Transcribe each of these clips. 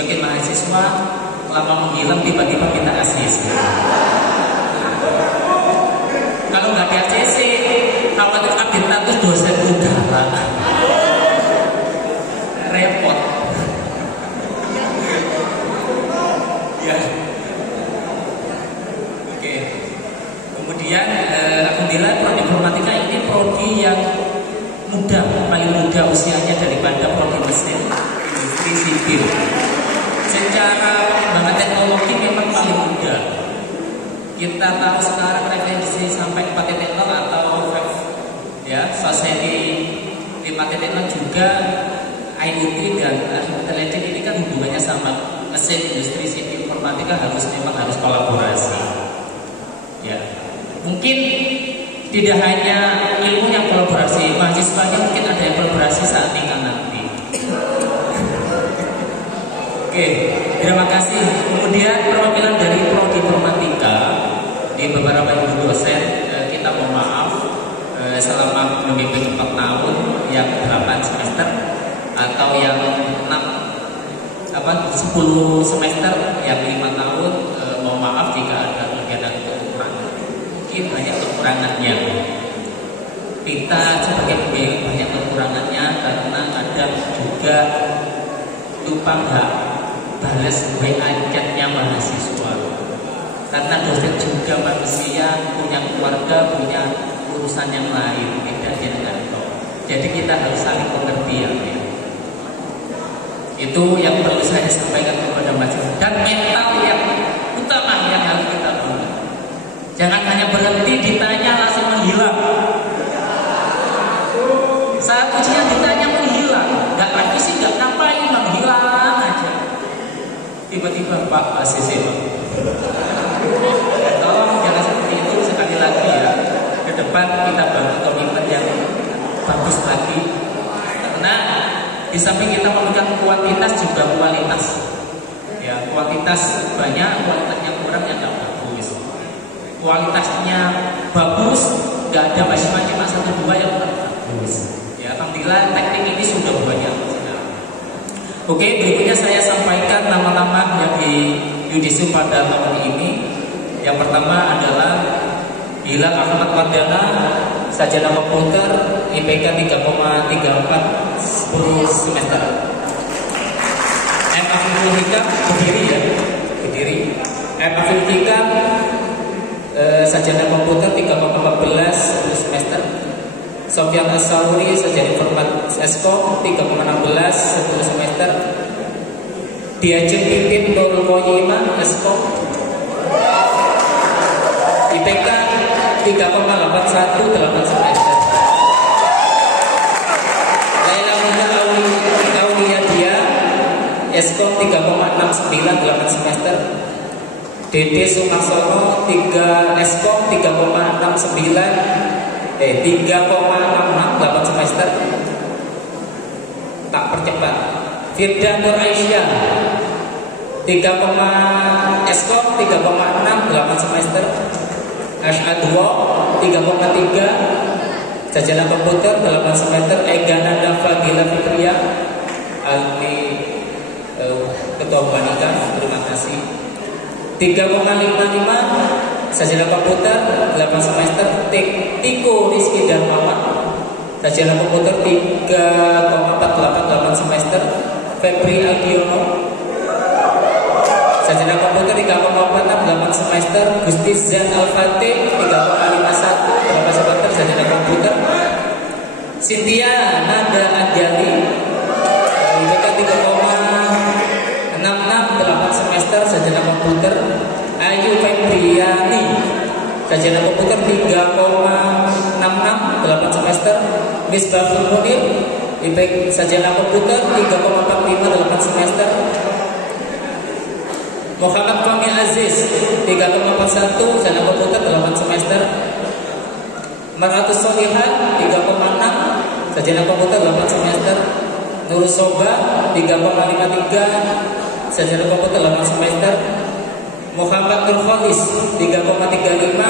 sebagai mahasiswa lama menghilang tiba-tiba minta ACC. Kalau nggak di ACC, khawatir update status dosen udara. Repot. Ya. Oke. Kemudian alhamdulillah prodi informatika ini prodi yang muda, paling muda usianya daripada prodi mesin industri sipil. Secara pengembangan teknologi memang paling muda. Kita tahu sekarang referensi sampai 4.0 atau ya, Society 5.0 juga IoT dan intelligent ini kan hubungannya sama mesin industri sipil informatika memang harus kolaborasi. Ya, mungkin tidak hanya ilmu yang kolaborasi, mahasiswanya mungkin ada yang kolaborasi saat nikah nanti. Oke, terima kasih. Kemudian perwakilan dari prodi informatika di beberapa ibu dosen, kita mohon maaf selama membimbing 4 tahun yang 8 semester atau yang 10 semester yang 5 tahun, mohon maaf jika ada kelebihan atau kekurangan. Mungkin banyak kekurangannya. Kita sebagai pembimbing banyak kekurangannya karena kadang juga lupa nggak balas WA chatnya mahasiswa. Karena dosen juga manusia, punya keluarga, punya urusan yang lain, beda dengan kantor. Jadi kita harus saling pengertian ya. Itu yang perlu saya sampaikan kepada mahasiswa. Dan mental yang utama yang harus kita bangun. Jangan hanya berhenti ditanya langsung menghilang. Saat ujian ditanya menghilang, nggak lagi sih, nggak ngapain, menghilang aja. Tiba-tiba Pak ACC Pak. Tolong jangan seperti itu sekali lagi ya. Ke depan kita bangun komitmen yang bagus lagi. Karena di samping kita memberikan kuantitas juga kualitas. Ya, kuantitas banyak, kualitasnya kurang ya nggak bagus. Kualitasnya bagus, nggak ada mahasiswa cuma 1-2 yang kurang bagus. Ya, alhamdulillah teknik ini sudah banyak. Oke, berikutnya saya sampaikan nama-nama yang di Yudhisu pada tahun ini. Yang pertama adalah Hilal Ahmad Wardana, sarjana komputer, IPK 3,34 10 semester. M. Afiful Hikam, berdiri ya, berdiri. M. Afiful Hikam, sarjana komputer 3,14 10 semester. Sofyan As-Sauri, sarjana informatika Eskom 3,16 10 semester. Diajeng Pipin Nurul Moyima, Eskom, IPK 3,81 8 semester. Laila Muda Aulia Dia, Eskom 3,69 8 semester. Dede Sumarsono 3 Eskom 3,66 8 semester. Tak percepat. Firda Nur Aisyah 3, Eskom 3,6 8 semester. Ashadwa 3,3 sarjana komputer 8 semester. Egana Fadila Fitria alumni Ketua Wanita, terima kasih. 3,55 sarjana komputer 8 semester. Tiko Rizky dan Mama, sarjana komputer 3,48 8 semester. Febri Aldiono, sarjana komputer 3,46 8 semester. Gusti Zan Al-Fatih 3,51 8 semester sarjana komputer. Cynthia Nada Anjali, IPK 3,66 8 semester sarjana komputer. Ayu Febriani, sarjana komputer 3,66 8 semester. Misbahul Munir, IPK sarjana komputer 3,45 8 semester. Muhammad Kamil Aziz 3,41 sarjana komputer 8 semester. Maratus Solihan 3,6 sarjana komputer 8 semester. Nur Soba 3,53 sarjana komputer 8 semester. Muhammad Nur Kholis 3,35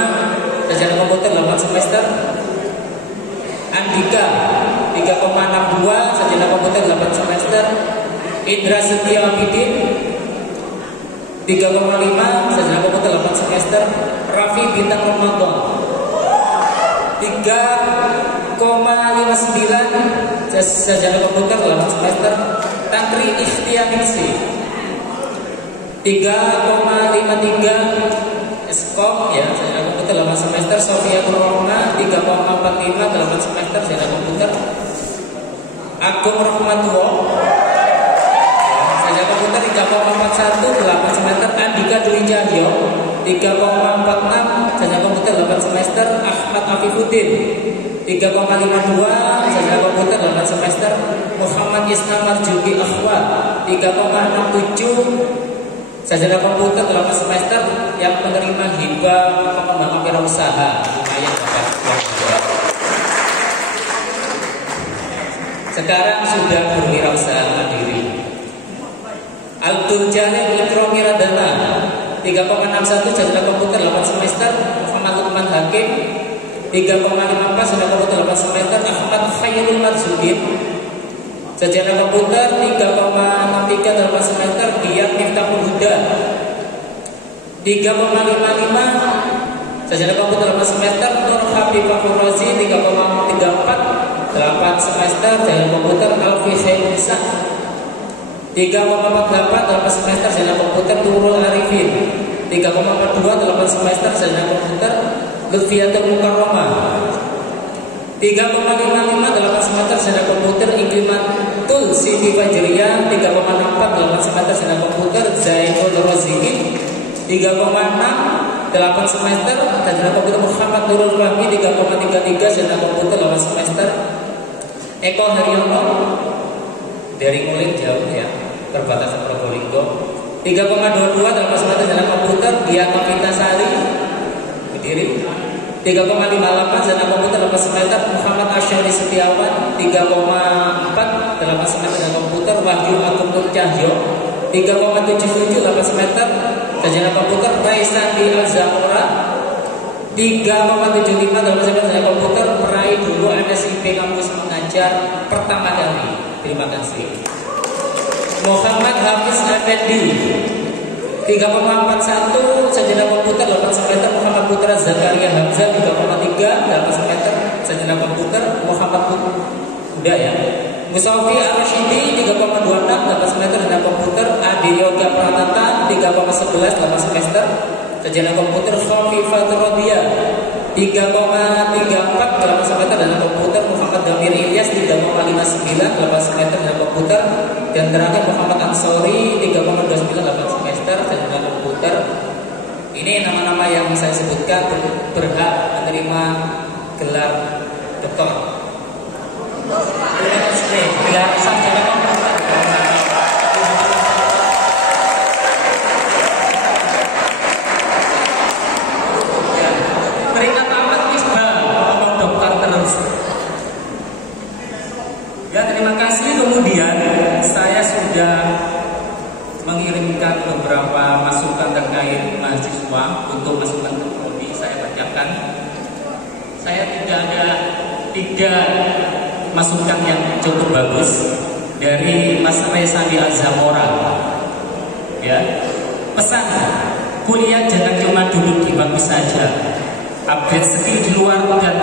sarjana komputer 8 semester. Andika 3,62 sarjana komputer 8 semester. Indra Setia Abidin 3,5 sarjana komputer 8 semester Raffi Bintang Ramadan. 3,59 sarjana komputer 8 semester Tantri Ikhtianingsi. 3,53 Eskom ya sarjana komputer 8 semester Sofia Kuroma. 3,45 8 semester sarjana komputer Agung Rahmatullah. Sarjana komputer 3,41 8 semester Andika Dwi Cahyo. 3,46 sarjana komputer 8 semester Ahmad Afifuddin. 3,52 sarjana komputer 8 semester Muhammad Isna Marjuki Akhwa. 3,67 sarjana komputer 8 semester yang menerima hibah pengembangan wirausaha. Lumayan dapat uang juga. Sekarang sudah berwirausaha mandiri. Abdul Jalil Ikromi Radana. 3,61 sarjana komputer 8 semester Muhammad Lukman Hakim. 3,54 sarjana komputer 8 semester Ahmad Khairul Marzukin. Sarjana komputer 3,63 8 semester Dian Miftahul Huda. 3,55 sarjana komputer 8 semester Nur Habibah Rozi. 3,34 8 semester sarjana komputer Alfi Khairul Nisa. 3,48 8 semester sarjana komputer Nurul Arifin. 3,42 8 semester sarjana komputer Lutfiatul Mukarramah. 3,55 8 semester sarjana komputer Iklimatul Siti Fajriyah. 3,64 8 semester sarjana komputer Zainul Roziki. 3,6 8 semester sarjana komputer Muhammad Nurul Fahmi. 3,33 sarjana komputer 8 semester Eko Haryono dari Nguling jauh ya, perbatasan Probolinggo. 3,22 8 semester sarjana komputer Dian Novitasari Kediri. 3,58 sarjana komputer 8 semester Muhammad Asyari Setiawan. 3,4 8 semester sarjana komputer Wahyu Agung Nur Cahyo. 3,77 8 semester sarjana komputer Taisandi Al-Zamora. 3,75 8 semester sarjana komputer peraih dulu MSIP kampus mengajar pertama kali. Terima kasih. Muhammad Hafiz Effendi. 3,41 sarjana komputer 8 semester Muhammad Putra Zakaria Hamzah. 3,3 8 semester sarjana komputer Muhammad Udah ya. Musafi Ar-Rasyidi. 3,26 8 semester sarjana komputer Adi Yoga Pratata. 3,11 8 semester sarjana komputer Khafifatul Rodia. 3,34 8 semester sarjana komputer Muhammad Damir Ilyas. 3,59 8 semester sarjana komputer. Dan terakhir Muhammad Ansori. 3,29 8 semester sarjana komputer. Ini nama-nama yang saya sebutkan berhak menerima gelar doktor. Gelar sarjana komputer. Terima tamat Misbah, ngomong dokter terus. Ya terima kasih. Kemudian saya sudah mengirimkan beberapa masukan terkait mahasiswa untuk masukan ke prodi. Saya bacakan. Saya tidak ada 3 masukan yang cukup bagus dari Mas Resandi Al-Zamora. Ya, pesan kuliah jangan cuma duduk di bangku saja. Upgrade skill di luar dan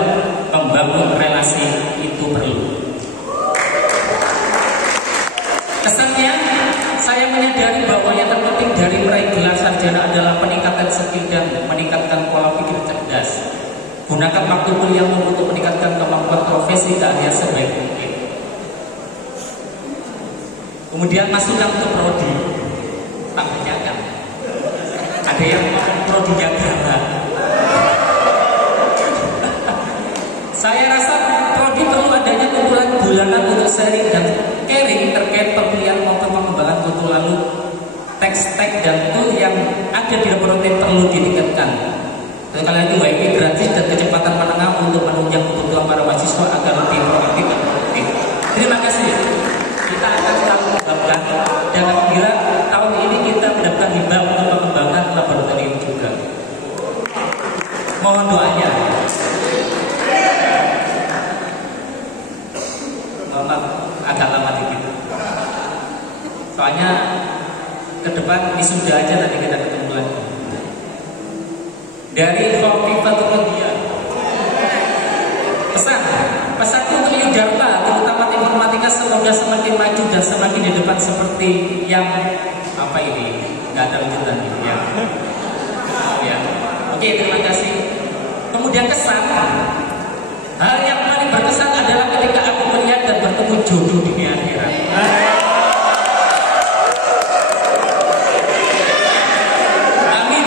membangun relasi itu perlu. Kesannya, saya menyadari bahwa yang terpenting dari meraih gelar sarjana adalah peningkatan skill dan meningkatkan pola pikir cerdas. Gunakan waktu kuliahmu untuk meningkatkan kemampuan profesi keahlian sebaik mungkin. Kemudian masukkan ke prodi. Tak tanyakan. Ada yang ngomong prodinya gala. Saya rasa prodi perlu adanya kumpulan bulanan untuk sharing dan caring terkait pemilihan maupun pengembangan tool lalu teks-teks dan tool yang ada di laboratorium perlu ditingkatkan. Sekali lagi WiFi gratis dan kecepatan menengah untuk menunjang kebutuhan para mahasiswa agar lebih produktif dan produktif. Terima kasih. Kita akan selalu mengembangkan dan kira tahun ini kita mendapatkan hibah untuk pengembangan laboratorium juga. Mohon doanya. Maaf, agak lama dikit. Soalnya ke depan depan wisuda aja nanti kita ketemu lagi. Dari Khofifatul Media. Pesanku untuk Yudarma, terutama informatika, semoga semakin maju dan semakin di depan seperti yang apa ini? Gak ada lanjutan ya. Ya. Oke, terima kasih. Kemudian kesan, hal yang paling berkesan adalah ketika aku melihat dan bertemu jodoh di akhirat. Amin.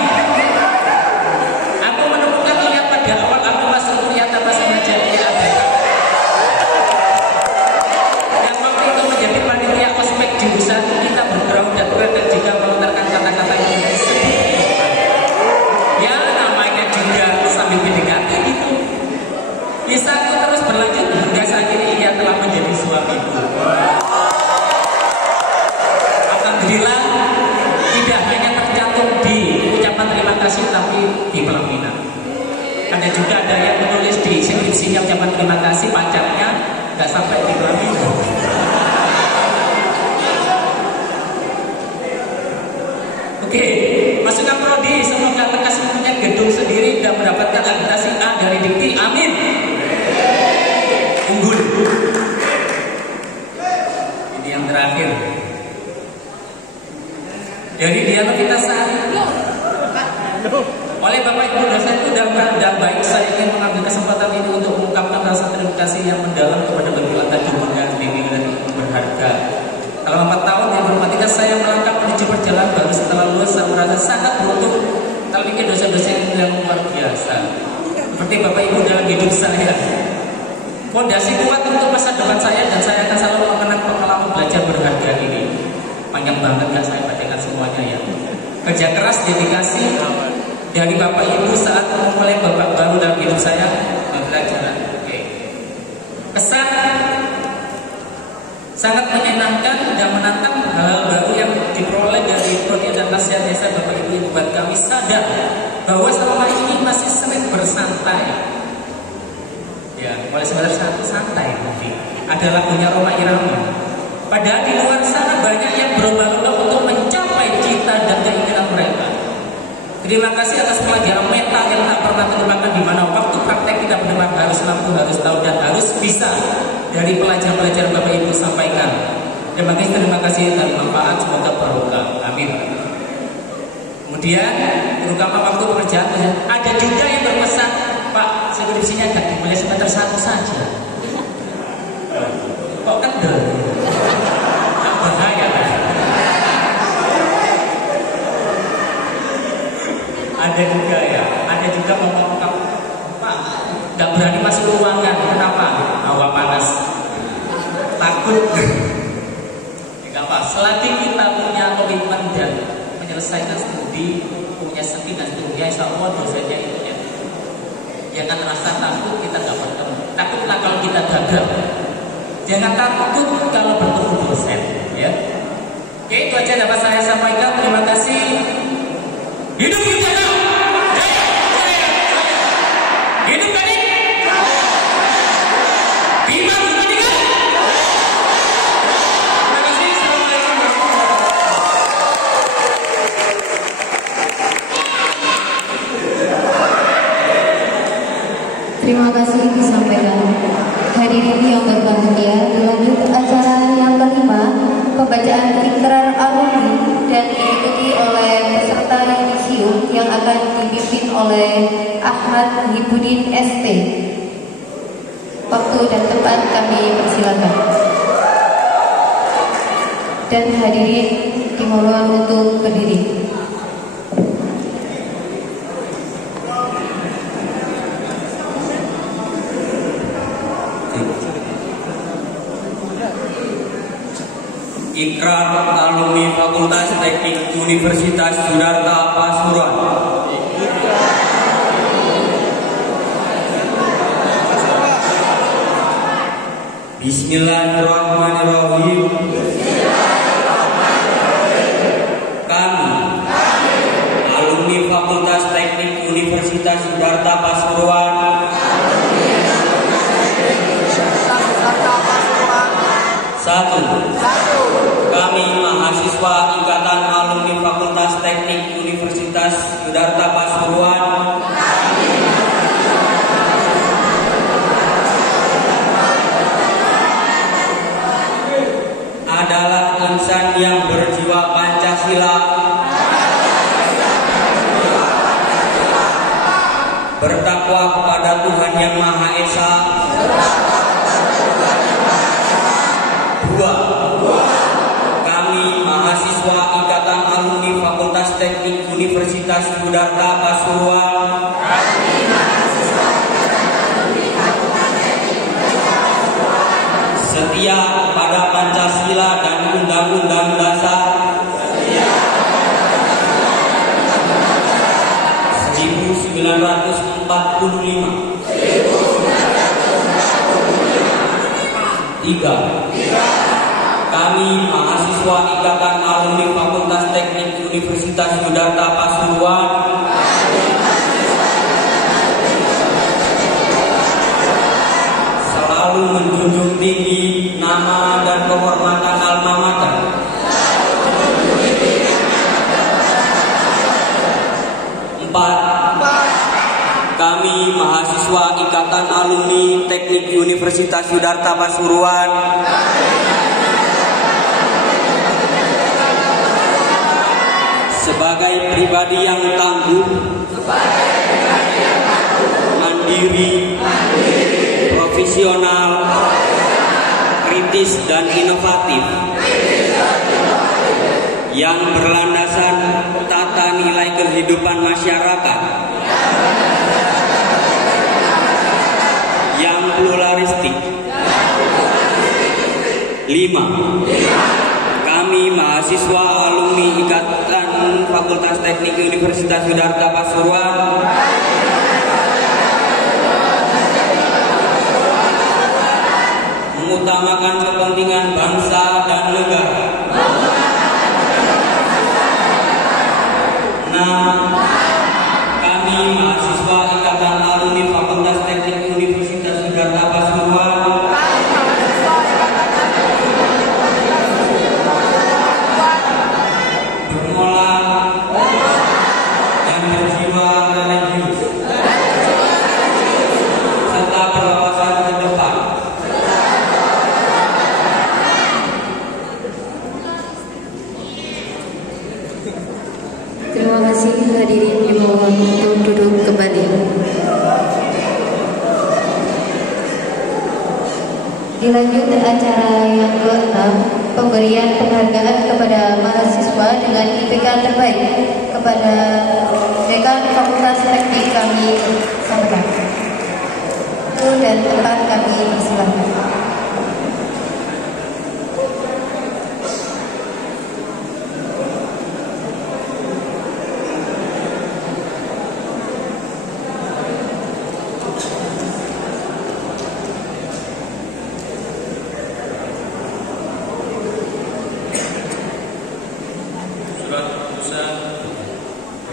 Aku menemukan lihat pada awal aku masuk kuliah tanpa sengaja dia ada yang waktu itu menjadi panitia ospek jurusan kita bergerak dan berada jika melontarkan kata-kata yang sedih. Ya namanya juga sambil PDKT gitu. Kisahku terus berlanjut hingga saat ini ia telah menjadi suamiku. Alhamdulillah tidak hanya tercantum di ucapan terima kasih tapi di pelaminan. Ada juga ada yang menulis di skripsinya ucapan terima kasih pacarnya nggak sampai di pelaminan. Oke, masukan prodi semoga lekas mempunyai gedung sendiri dan mendapatkan akreditasi A dari Dikti. Amin. Unggul. Ini yang terakhir. Dari Dialog Kita Sehari. Oleh Bapak Ibu dosen dalam keadaan baik, saya ingin mengambil kesempatan ini untuk mengungkapkan rasa terima kasih yang mendalam kepada Bapak Tanjung dan bimbingan berharga. Selama 4 tahun di informatika saya melangkah menuju perjalanan baru setelah lulus. Saya merasa sangat beruntung memiliki dosen-dosen yang luar biasa seperti Bapak Ibu dalam hidup saya. Fondasi kuat untuk masa depan saya dan saya akan selalu mengenang pengalaman belajar berharga ini. Panjang banget gak saya bacakan semuanya ya. Kerja keras, dedikasi dari Bapak Ibu saat memulai babak baru dalam hidup saya pembelajaran. Oke. Kesan sangat menyenangkan dan menantang hal baru yang diperoleh dari prodi dan nasihat desa Bapak Ibu membuat kami sadar bahwa selama ini masih sering bersantai. Ya, mulai semester 1 santai mungkin. Ada lagunya Roma Irama. Padahal di luar sana banyak yang berlomba-lomba untuk mencapai cita dan keinginan mereka. Terima kasih atas pelajaran meta yang tak pernah terlupakan di mana waktu praktek kita benar harus mampu, harus tahu dan harus bisa dari pelajaran-pelajaran Bapak Ibu sampaikan. Terima kasih dari manfaat, semoga barokah. Amin. Kemudian terutama waktu pekerjaan ada juga yang berpesan, Pak, skripsinya gak dimulai semester 1 saja. Kok kendor? Bahaya kan? Ada juga ya, ada juga ngomong, Pak, gak berani masuk ruangan. Kenapa? Hawa panas. Takut. Gak apa, selagi kita punya komitmen dan menyelesaikan studi, punya skill dan seterusnya, insya Allah dosennya itu ya. Jangan rasa takut kita gak bertemu. Takutlah kalau kita gagal. Jangan takut kalau bertemu dosen, ya. Oke, itu aja dapat saya sampaikan. Terima kasih. Hidup kita. Hidup kali. Bima Bima. Terima kasih. Assalamualaikum warahmatullahi. Terima kasih disampaikan. Hadirin yang berbahagia, dilanjut acara yang kelima, pembacaan ikrar alumni dan diikuti oleh peserta yudisium yang akan dipimpin oleh Ahmad Hibudin ST. Waktu dan tempat kami persilakan. Dan hadirin dimohon untuk berdiri. Ikrar alumni Fakultas Teknik Universitas Sundarta Pasuruan. Bismillahirrahmanirrahim. Kami, alumni Fakultas Teknik Universitas Sundarta Pasuruan, satu, kami mahasiswa Ikatan Alumni Fakultas Teknik Universitas Siddhartha Pasuruan adalah insan yang berjiwa Pancasila, bertakwa kepada Tuhan Yang Maha Esa. 2. Kami mahasiswa Ikatan Alumni Fakultas Teknik Universitas Siddhartha Pasuruan setia pada Pancasila dan Undang-Undang Dasar 1945. 3. Kami mahasiswa Ikatan Alumni Fakultas Teknik Universitas Siddhartha Pasuruan selalu menjunjung tinggi nama dan kehormatan alma mater. 4. Kami mahasiswa Ikatan Alumni Teknik Universitas Siddhartha Pasuruan sebagai pribadi yang tangguh, mandiri, profesional, kritis dan inovatif yang berlandasan tata nilai kehidupan masyarakat yang pluralistik. 5. Kami mahasiswa alumni Ikatan Fakultas Teknik Universitas Siddhartha Pasuruan mengutamakan kepentingan bangsa dan negara. 6. Kami mahasiswa Ikatan Alumni Fakultas Teknik Universitas Siddhartha Pasuruan bermoral dan berjiwa religius serta berwawasan ke depan. Terima kasih, hadirin dimohon untuk duduk kembali. Dilanjut acara yang ke-6, pemberian penghargaan kepada mahasiswa dengan IPK terbaik kepada Dekan Fakultas Teknik kami sampaikan. 1 dan 4 kami persilakan.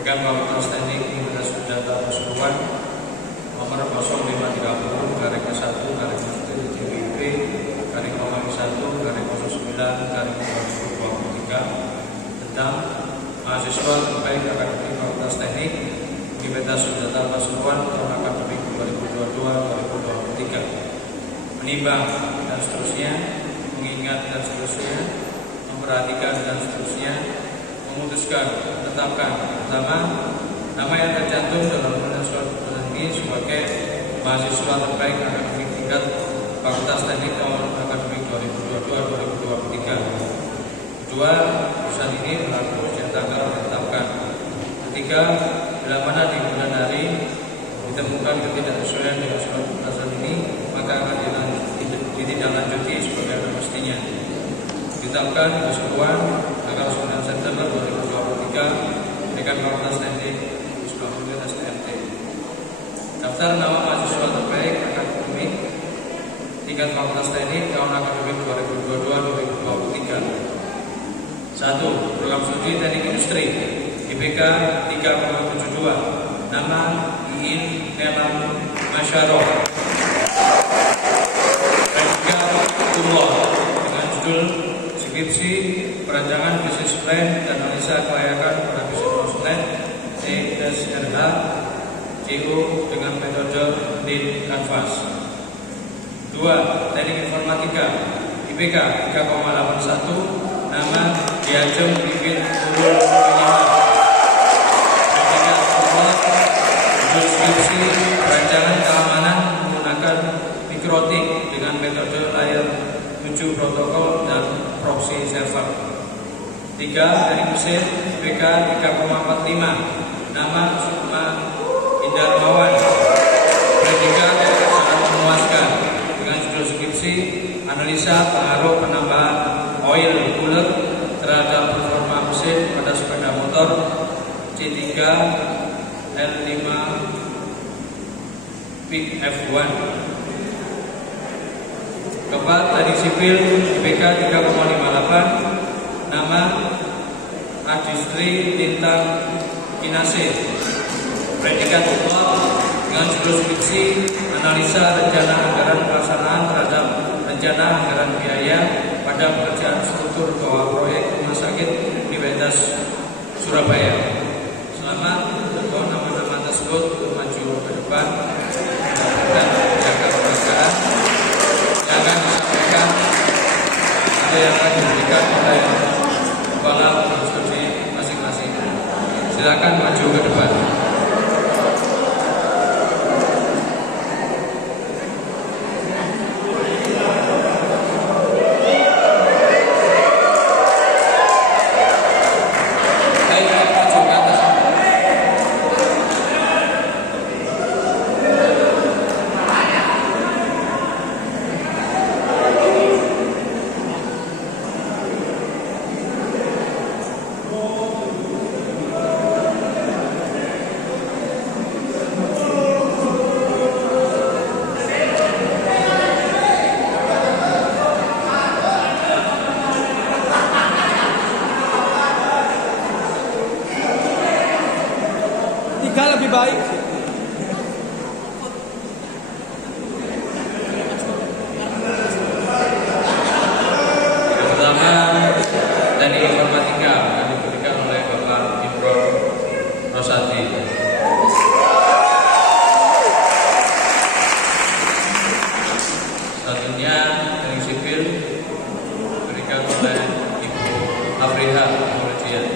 Dekan Fakultas Teknik Universitas Siddhartha Pasuruan nomor 0530/1/TWP/09/2023 tentang mahasiswa terbaik Akademi Fakultas Teknik Universitas Siddhartha Pasuruan tahun akademik 2022-2023, menimbang dan seterusnya, mengingat dan seterusnya, memperhatikan dan seterusnya, memutuskan menetapkan pertama nama yang tercantum dalam surat ini sebagai mahasiswa terbaik akademik tingkat Fakultas Teknik tahun akademik 2022-2023. Kedua, putusan ini berlaku sejak tanggal ditetapkan. Ketiga, bila mana di bulan hari ditemukan ketidaksesuaian dengan surat putusan ini, maka akan ditindaklanjuti sebagaimana mestinya. Ditetapkan keseluruhan tanggal 9 September 2023 Dekan Fakultas Teknik STMT. Daftar nama mahasiswa terbaik akademik tingkat Fakultas Teknik tahun akademik 2022-2023. 1. Program studi Teknik Industri IPK 3,72, nama Iin Nelam Masyarov dan juga Umroh dengan judul skripsi perancangan bisnis plan dan analisa kelayakan pada bisnis sejarah CO dengan metode Lean Canvas. 2. Teknik informatika IPK 3,81, nama Diajem Bibit Nurul Muminah. Ketiga, deskripsi perancangan keamanan menggunakan mikrotik dengan metode layer 7 protokol dan proxy server. 3. Teknik mesin IPK 3,45, nama Sukma Indarmawan. Predikat sangat memuaskan dengan judul skripsi analisa pengaruh penambahan oil cooler terhadap performa mesin pada sepeda motor C3 L5 Peak F1. Keempat, teknik sipil IPK 3,58, nama Adistri Lintang Kinase. Predikat doktor dengan judul skripsi analisa rencana anggaran pelaksanaan terhadap rencana anggaran biaya pada pekerjaan struktur bawah proyek rumah sakit Universitas Surabaya. Selamat untuk nama-nama tersebut untuk maju ke depan dan menjaga keberhasilan yang akan disampaikan atau yang akan diberikan oleh kepala studi masing-masing. Silakan maju ke depan. Lebih baik. Yang pertama teknik informatika akan diberikan oleh Bapak Imron Rosadi. Selanjutnya teknik sipil diberikan oleh Ibu Afriha Murjian.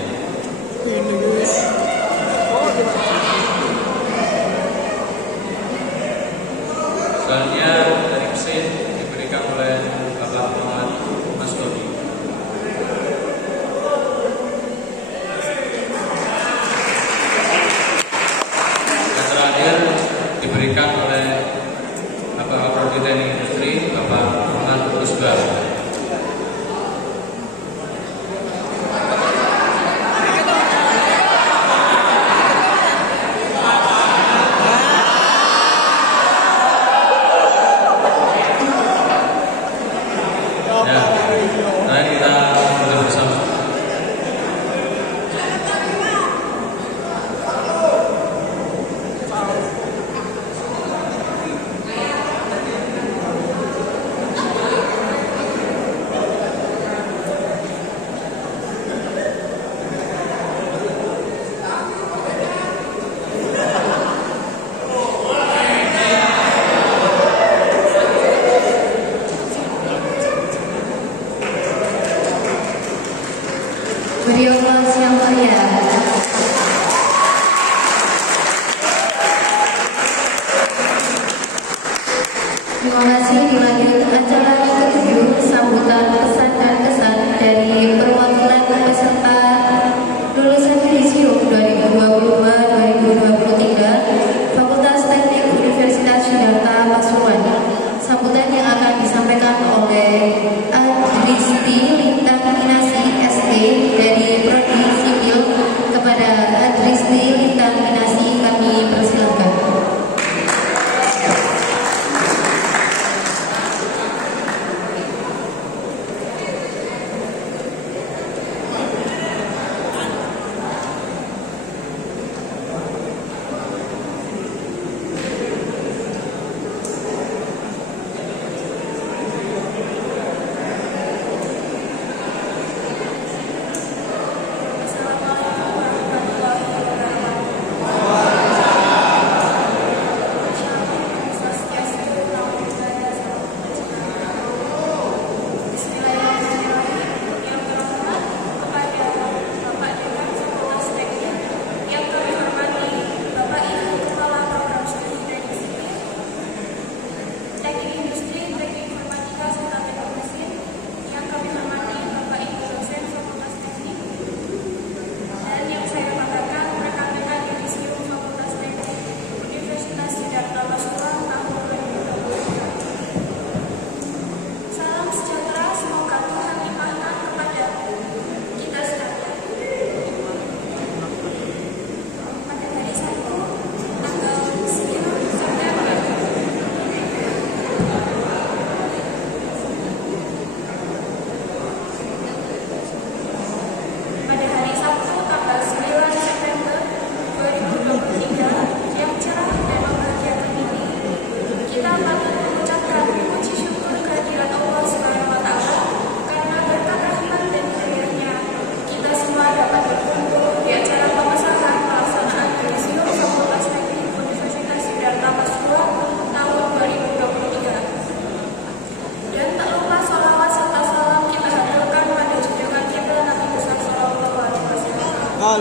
Bapak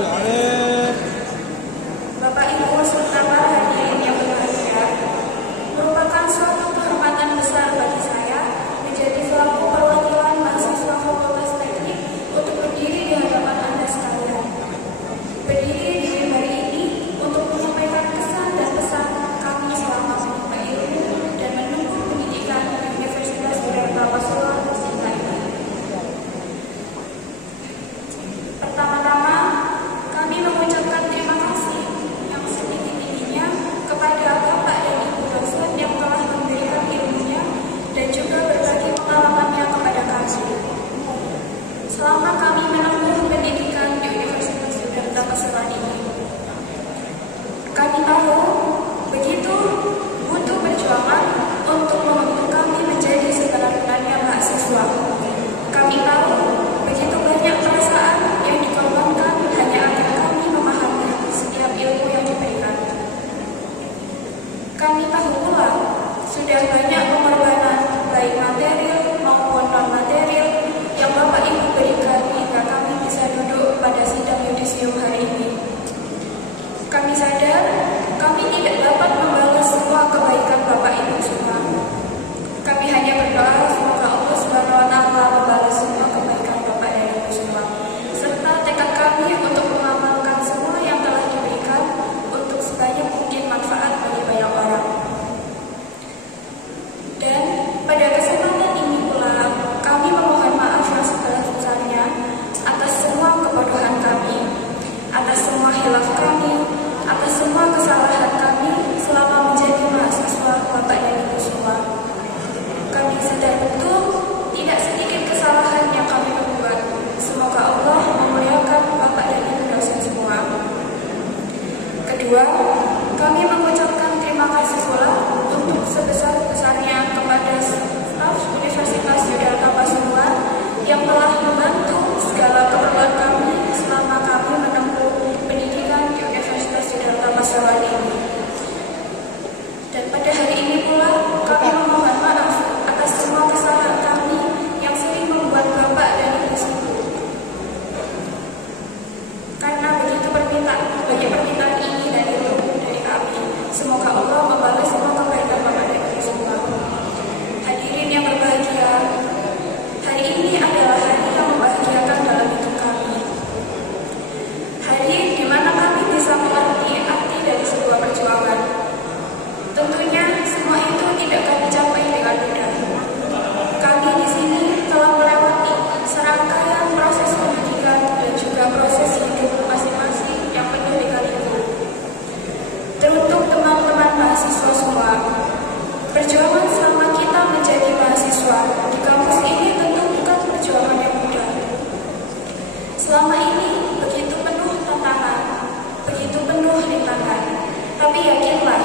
Ibu serta para hadirin yang berbahagia, merupakan suatu kehormatan besar bagi saya menjadi selaku perwakilan mahasiswa Fakultas Teknik untuk berdiri di hadapan Anda sekalian. Berdiri di hari ini untuk menyampaikan kesan dan pesan kami selama menempuh ilmu dan menempuh pendidikan di Universitas Yudharta Pasola Sinta ini. Pertama-tama, kami mengucapkan terima kasih yang setinggi-tingginya kepada Bapak dan Ibu dosen yang telah memberikan ilmunya dan juga berbagi pengalamannya kepada kami. Selama kami menempuh pendidikan di Universitas Yudharta Pasola ini, kami tahu begitu butuh perjuangan untuk membentuk kami menjadi sebenar-benarnya mahasiswa. Kami tahu begitu banyak perasaan yang dikorbankan hanya agar kami memahami setiap ilmu yang diberikan. Kami tahu pula sudah banyak pengorbanan baik material maupun non-material yang Bapak Ibu berikan hingga kami bisa duduk pada sidang yudisium hari ini. Kami sadar kami tidak dapat membalas semua kebaikan Bapak Ibu semua. Kami hanya berdoa semoga Allah SWT membalas semua kebaikan Bapak dan Ibu semua, serta tekad kami untuk mengamalkan semua yang telah diberikan untuk sebanyak mungkin manfaat bagi banyak orang. Dan pada kesempatan ini pula kami memohon maaf yang sebesar-besarnya atas semua kebodohan kami, atas semua hilaf kami, atas semua kesalahan kami selama menjadi mahasiswa Bapak dan Ibu semua. Kami sadar betul tidak sedikit kesalahan yang kami perbuat. Semoga Allah memuliakan Bapak dan Ibu dosen semua. Kedua, kami mengucapkan terima kasih pula untuk sebesar-besarnya kepada staf Universitas Yudharta Pasola yang telah membantu segala keperluan kami selama kami menempuh pendidikan di Universitas Yudharta Pasola ini. Dan pada hari ini pula kami memohon maaf atas semua kesalahan kami yang sering membuat Bapak dan Ibu sibuk. Karena begitu banyak permintaan ini dan itu dari kami. Semoga Allah membalas semua kebaikan Bapak dan Ibu semua. Hadirin yang berbahagia, hari ini adalah hari yang membahagiakan dalam hidup kami. Hari di mana kami bisa mengerti arti dari sebuah perjuangan. Tentunya semua itu tidak kami capai dengan mudah. Kami di sini telah melewati serangkaian proses pendidikan dan juga proses hidup masing-masing yang penuh lika-liku. Teruntuk teman-teman mahasiswa semua, perjuangan selama kita menjadi mahasiswa di kampus ini tentu bukan perjuangan yang mudah. Selama ini begitu penuh tantangan, begitu penuh rintangan. Tapi yakinlah,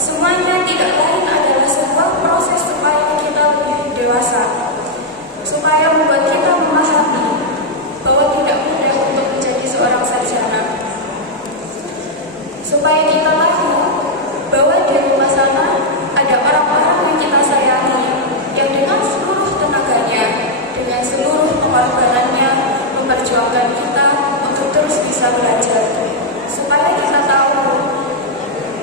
semuanya tidak lain adalah sebuah proses supaya kita lebih dewasa, supaya membuat kita memahami bahwa tidak mudah untuk menjadi seorang sarjana, supaya kita tahu bahwa di rumah sana ada orang-orang yang kita sayangi, yang dengan seluruh tenaganya, dengan seluruh pengorbanannya memperjuangkan kita untuk terus bisa belajar, supaya kita tahu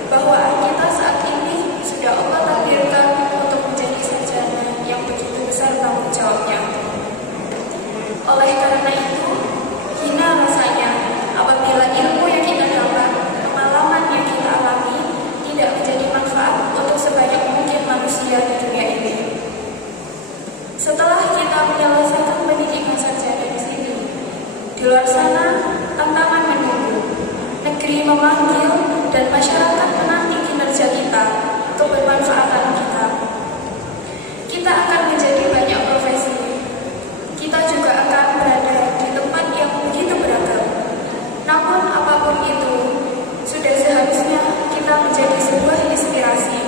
bahwa kita saat ini sudah Allah takdirkan untuk menjadi sarjana yang begitu besar tanggung jawabnya. Oleh karena itu, hina rasanya apabila ilmu yang kita dapat, pengalaman yang kita alami tidak menjadi manfaat untuk sebanyak mungkin manusia di dunia ini. Setelah kita menyelesaikan pendidikan sarjana di sini, di luar sana tantangan menunggu, negeri memanggil dan masyarakat menanti kinerja kita, kebermanfaatan kita. Kita akan menjadi banyak profesi. Kita juga akan berada di tempat yang begitu beragam. Namun apapun itu, sudah seharusnya kita menjadi sebuah inspirasi,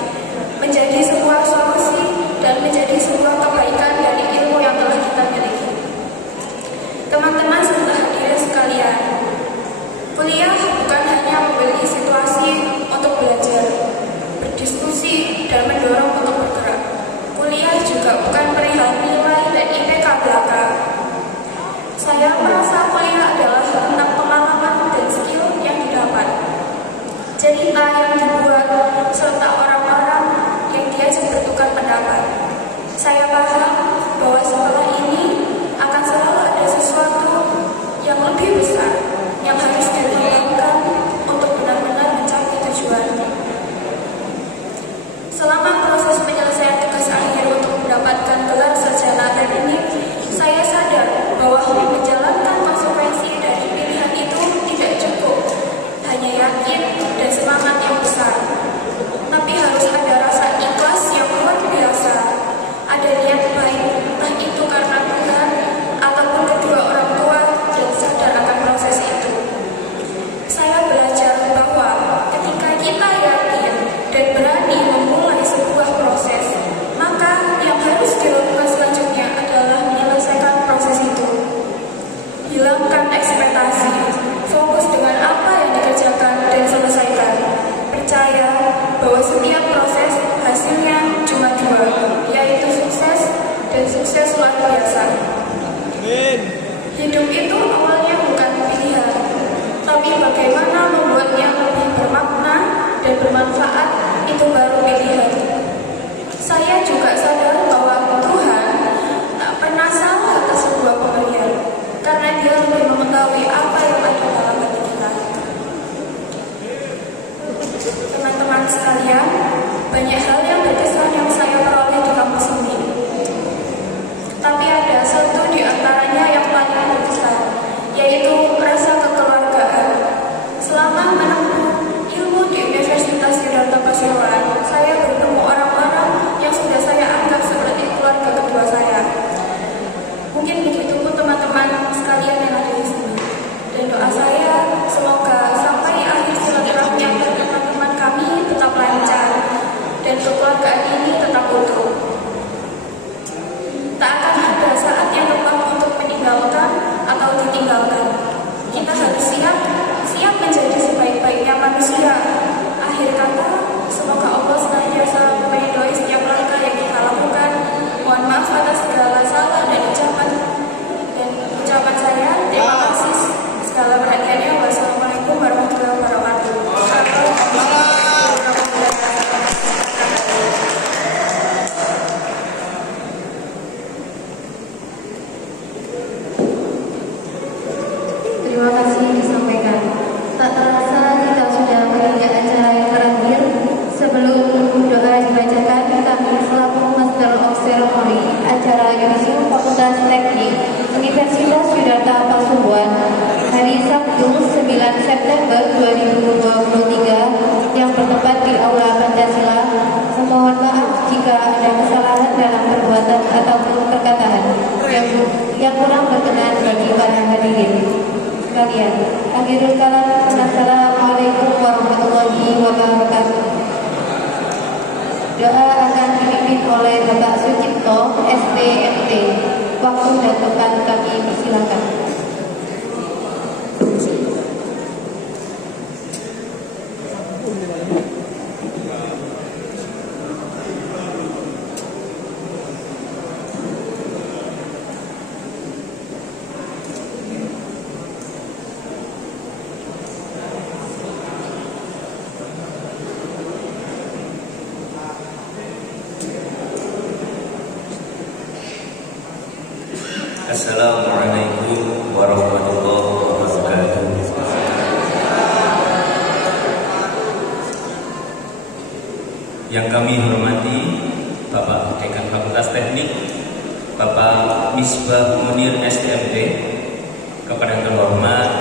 menjadi sebuah solusi, dan menjadi sebuah kebaikan dari ilmu yang telah kita miliki. Teman-teman serta hadirin sekalian, kuliah bukan hanya membeli situasi untuk belajar, berdiskusi, dan mendorong untuk bergerak. Kuliah juga bukan perihal nilai dan IPK belaka. Saya merasa kuliah adalah tentang pengalaman akhiril kalam. Assalamualaikum warahmatullahi wabarakatuh. Doa akan dipimpin oleh Bapak Sucipto, STMT. Waktu dan tempat kami persilakan. Assalamualaikum warahmatullahi wabarakatuh. Yang kami hormati Bapak Dekan Fakultas Teknik, Bapak Misbah Munir STMT, kepada yang terhormat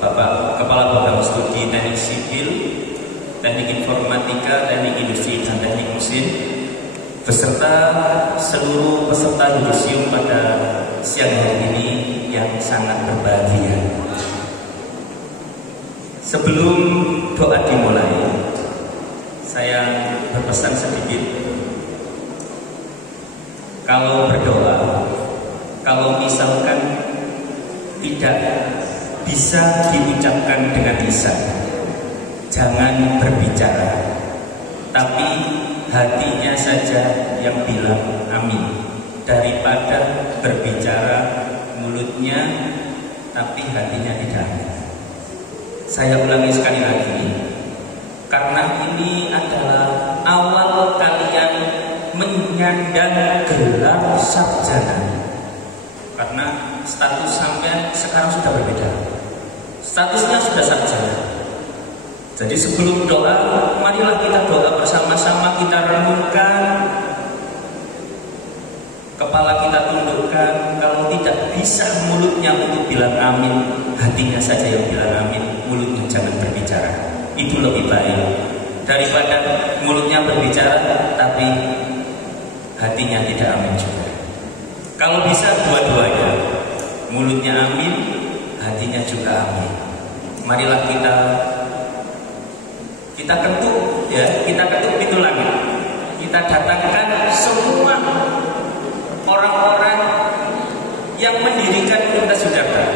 Bapak Kepala Bidang Studi Teknik Sipil, Teknik Informatika, Teknik Industri dan Teknik Mesin, beserta seluruh peserta yudisium pada siang hari ini yang sangat berbahagia. Sebelum doa dimulai, saya berpesan sedikit. Kalau berdoa, kalau misalkan tidak bisa diucapkan dengan lisan, jangan berbicara, tapi hatinya saja yang bilang amin, daripada berbicara mulutnya tapi hatinya tidak. Saya ulangi sekali lagi, karena ini adalah awal kalian menyandang gelar sarjana. Karena status sampean sekarang sudah berbeda, statusnya sudah sarjana. Jadi sebelum doa, marilah kita doa bersama-sama, kita renungkan, kepala kita tundukkan. Kalau tidak bisa mulutnya untuk bilang amin, hatinya saja yang bilang amin, mulutnya jangan berbicara. Itu lebih baik daripada mulutnya berbicara tapi hatinya tidak amin juga. Kalau bisa dua-duanya, mulutnya amin, hatinya juga amin. Marilah kita ketuk, ya, kita ketuk pintu langit. Kita datangkan semua orang-orang yang mendirikan Universitas Sudarta,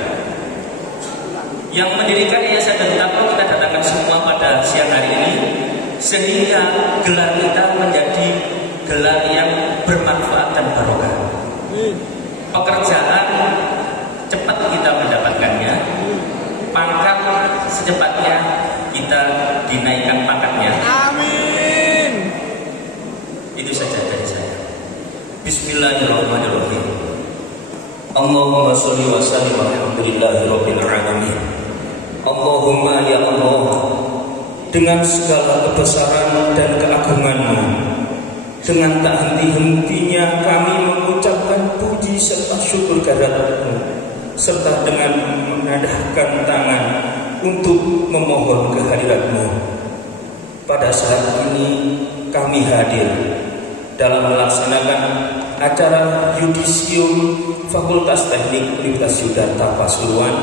yang mendirikan Yayasan Darul Taqwa. Kita datangkan semua pada siang hari ini, sehingga gelar kita menjadi gelar yang bermanfaat dan barokah. Pekerjaan cepat kita mendapatkannya, pangkat secepatnya kita dinaikkan pangkatnya. Amin. Itu saja dari saya. Bismillahirrahmanirrahim. Allahumma sholli wa sallim alhamdulillahirabbil alamin. Allahumma ya Allah, dengan segala kebesaran dan keagungan-Mu, dengan tak henti-hentinya kami mengucapkan puji serta syukur kehadirat-Mu, serta dengan menadahkan tangan untuk memohon kehadirat-Mu. Pada saat ini kami hadir dalam melaksanakan acara yudisium Fakultas Teknik Universitas Sudarta Pasuruan.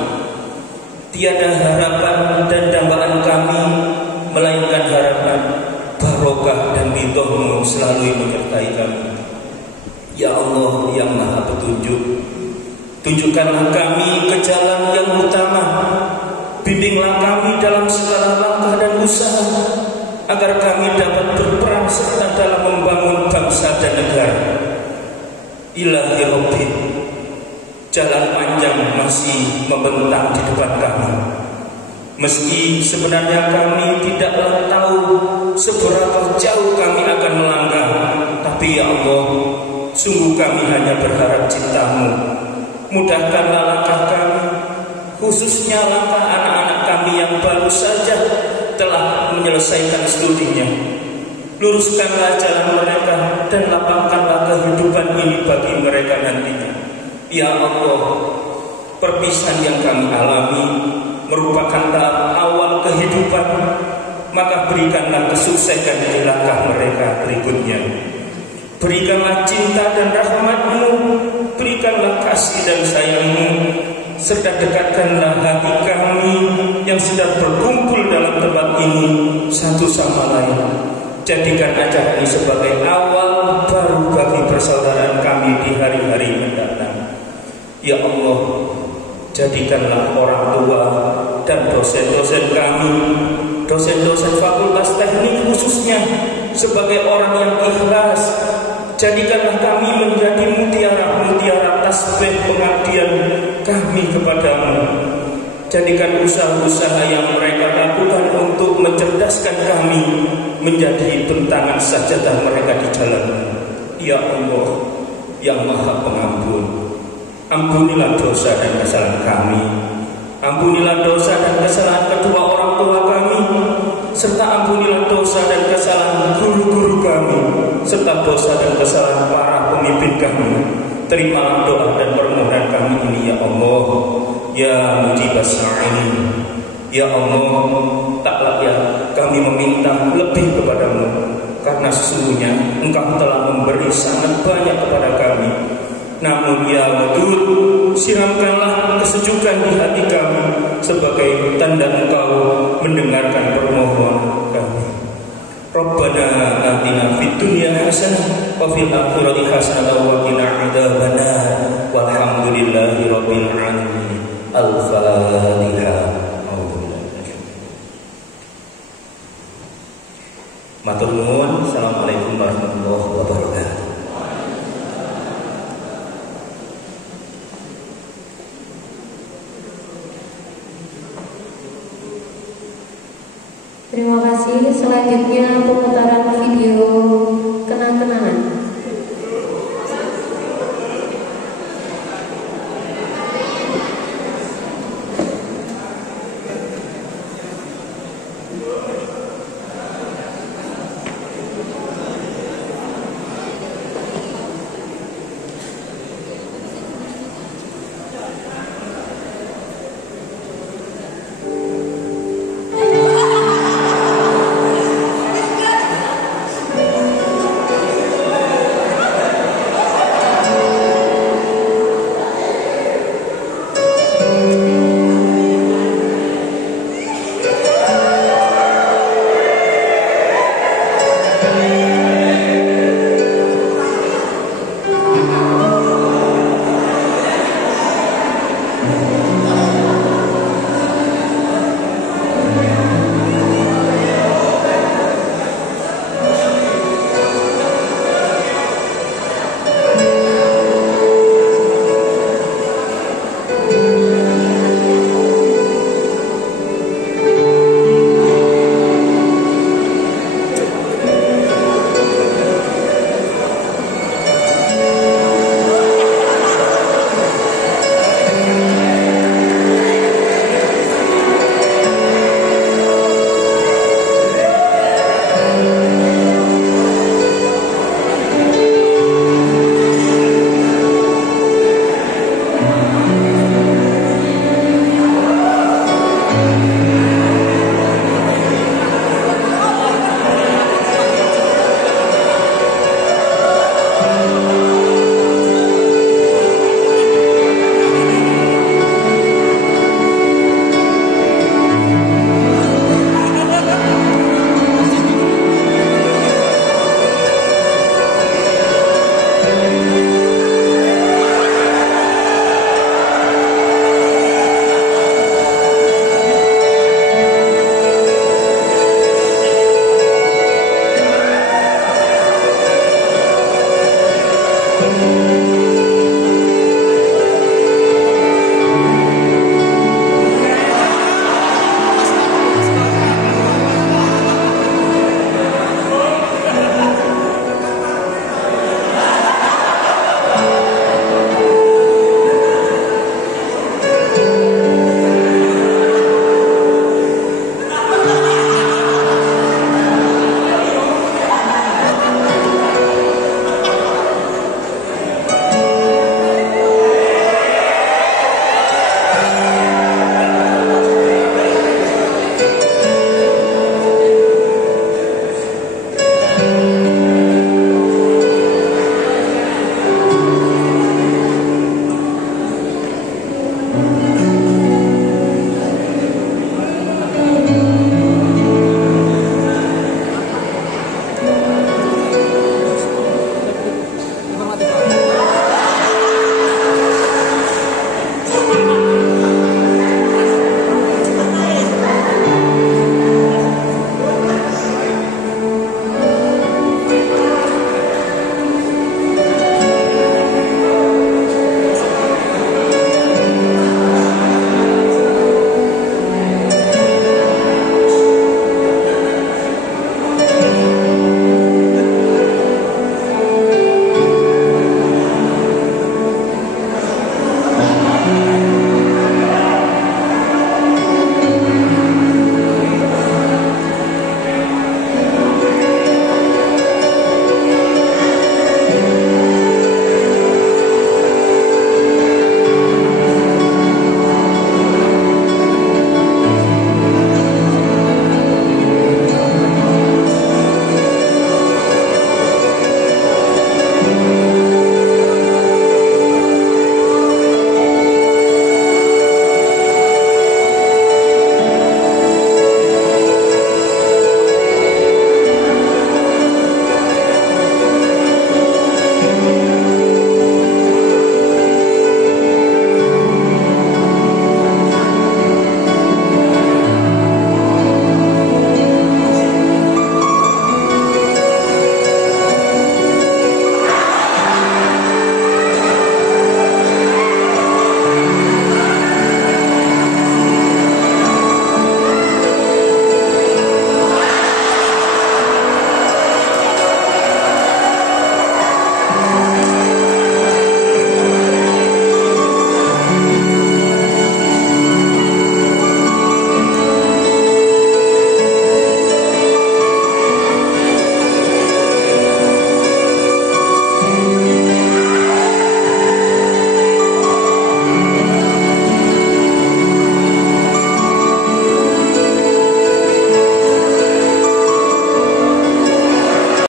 Tiada harapan dan dambaan kami melainkan harapan barokah dan ridho-Mu selalu menyertai kami. Ya Allah yang Maha Petunjuk, tunjukkanlah kami ke jalan yang utama. Bimbinglah kami dalam segala langkah dan usaha, agar kami dapat berperan serta dalam membangun bangsa dan negara. Ilahi Rabbi, jalan panjang masih membentang di depan kami. Meski sebenarnya kami tidaklah tahu seberapa jauh kami akan melangkah, tapi ya Allah, sungguh kami hanya berharap cinta-Mu. Mudahkanlah langkah kami, khususnya langkah anak-anak kami yang baru saja telah menyelesaikan studinya. Luruskanlah jalan mereka dan lapangkanlah kehidupan ini bagi mereka nantinya. Ya Allah, perpisahan yang kami alami merupakan tahap awal kehidupan, maka berikanlah kesuksesan di langkah mereka berikutnya. Berikanlah cinta dan rahmat-Mu, berikanlah kasih dan sayang-Mu, serta dekatkanlah hati kami yang sedang berkumpul dalam tempat ini satu sama lain. Jadikan acara ini sebagai awal baru bagi persaudaraan kami di hari-hari mendatang. Ya Allah, jadikanlah orang tua dan dosen-dosen kami, dosen-dosen fakultas teknik khususnya, sebagai orang yang ikhlas. Jadikanlah kami menjadi mutiara-mutiara tasbih pengabdian kami kepadamu. Jadikan usaha-usaha yang mereka lakukan untuk mencerdaskan kami menjadi bentangan sajadah mereka di jalan-Mu. Ya Allah, yang Maha Pengampun, ampunilah dosa dan kesalahan kami. Ampunilah dosa dan kesalahan kedua orang tua kami, serta ampunilah dosa dan kesalahan guru-guru kami, serta dosa dan kesalahan para pemimpin kami. Terimalah doa dan permohonan kami ini, ya Allah. Ya mujibas sa'in, ya Allah, taklah ya kami meminta lebih kepadamu, karena sesungguhnya Engkau telah memberi sangat banyak kepada kami. Namun ya Wadud, siramkanlah kesejukan di hati kami sebagai tanda Engkau mendengarkan permohonan kami. Rabbana atina fid dunya hasanah wa fil akhirati hasanah wa qina adzabannar. Walhamdulillahi rabbil alamin. Al-Fatihah. Matur nuwun. Assalamualaikum warahmatullahi wabarakatuh. Terima kasih. Selanjutnya pemutaran video kenang-kenangan.